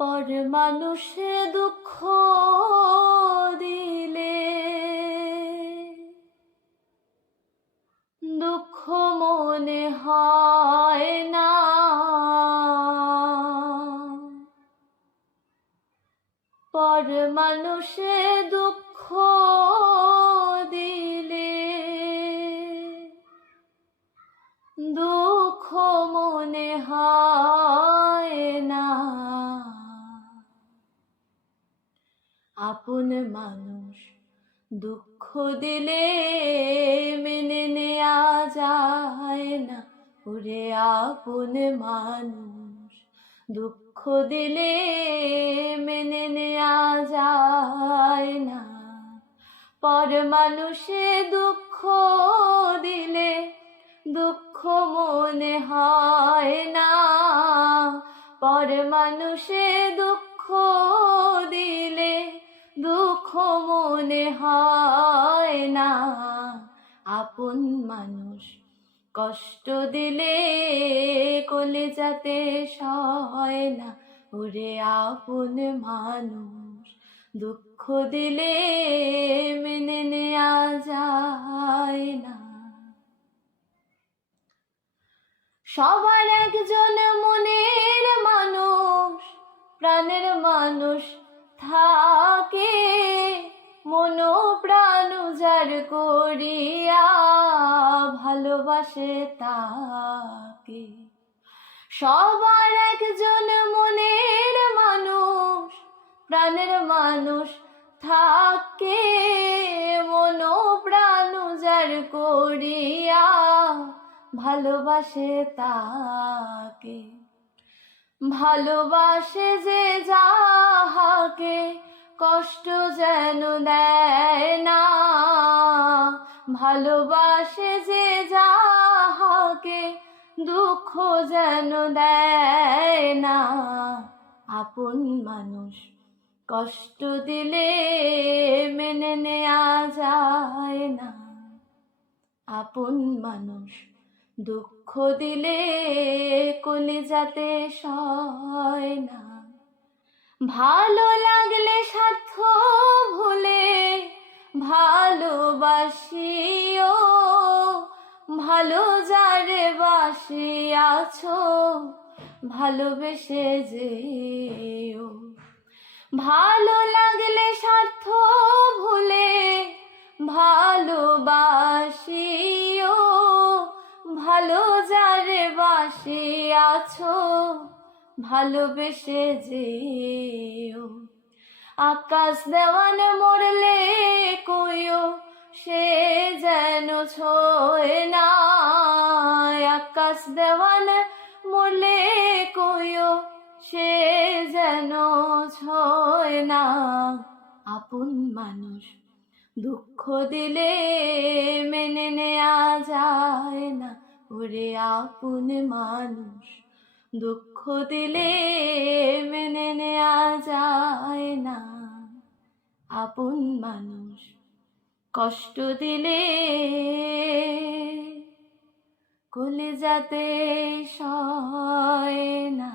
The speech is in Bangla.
পর মানুষে দুঃখ দিলে দুঃখ মনে হয় না, পর মানুষে দুঃখ দিলে দুঃখ মনে হয় না। আপন মানুষ দুঃখ দিলে মেনে নেয়া যায় না। ওরে আপন মানুষ দুঃখ দিলে মেনে নেয়া যায় না। পর মানুষে দুঃখ দিলে দুঃখ মনে হয় না, পর মানুষে দুঃখ দিলে দুঃখ মনে হয় না। আপন মানুষ কষ্ট দিলে কলিজাতে সয় না। ওরে আপন মানুষ দুঃখ দিলে মেনে নেয়া যায় না। সবার একজন মনের মানুষ, প্রাণের মানুষ থাকে, মন প্রাণ উজাড় করিয়া ভালোবাসে তাকে। সবার একজন মনের মানুষ, প্রাণের মানুষ থাকে, মন প্রাণ উজাড় করিয়া ভালোবাসে তাকে। ভালোবাসে যে যাহাকে কষ্ট যেন দেয় না, ভালোবাসে যে যাহাকে দুঃখ যেন দেয় না। আপন মানুষ কষ্ট দিলে মেনে নেয়া যায় না। আপন মানুষ দুঃখ দিলে কলিজাতে সয় না। ভালো লাগলে স্বার্থ ভুলে ভালোবাসিও, ভালো যারে বাসিয়াছো ভালোবেসে যেও। ভালো লাগলে স্বার্থ ভুলে ভালোবাসিও, ভালো যারে বাসিয়াছো ভালোবেসে যেও। আকাশ দেওয়ান মরলে কইও সে যেন ছোঁয় না, আকাশ দেওয়ান মরলে কইও সে যেন ছোঁয় না। আপন মানুষ দুঃখ দিলে মেনে নেয়া যায় না। ওরে আপন মানুষ দুঃখ দিলে মেনে নেয়া যায় না। আপন মানুষ কষ্ট দিলে কলিজাতে সয় না।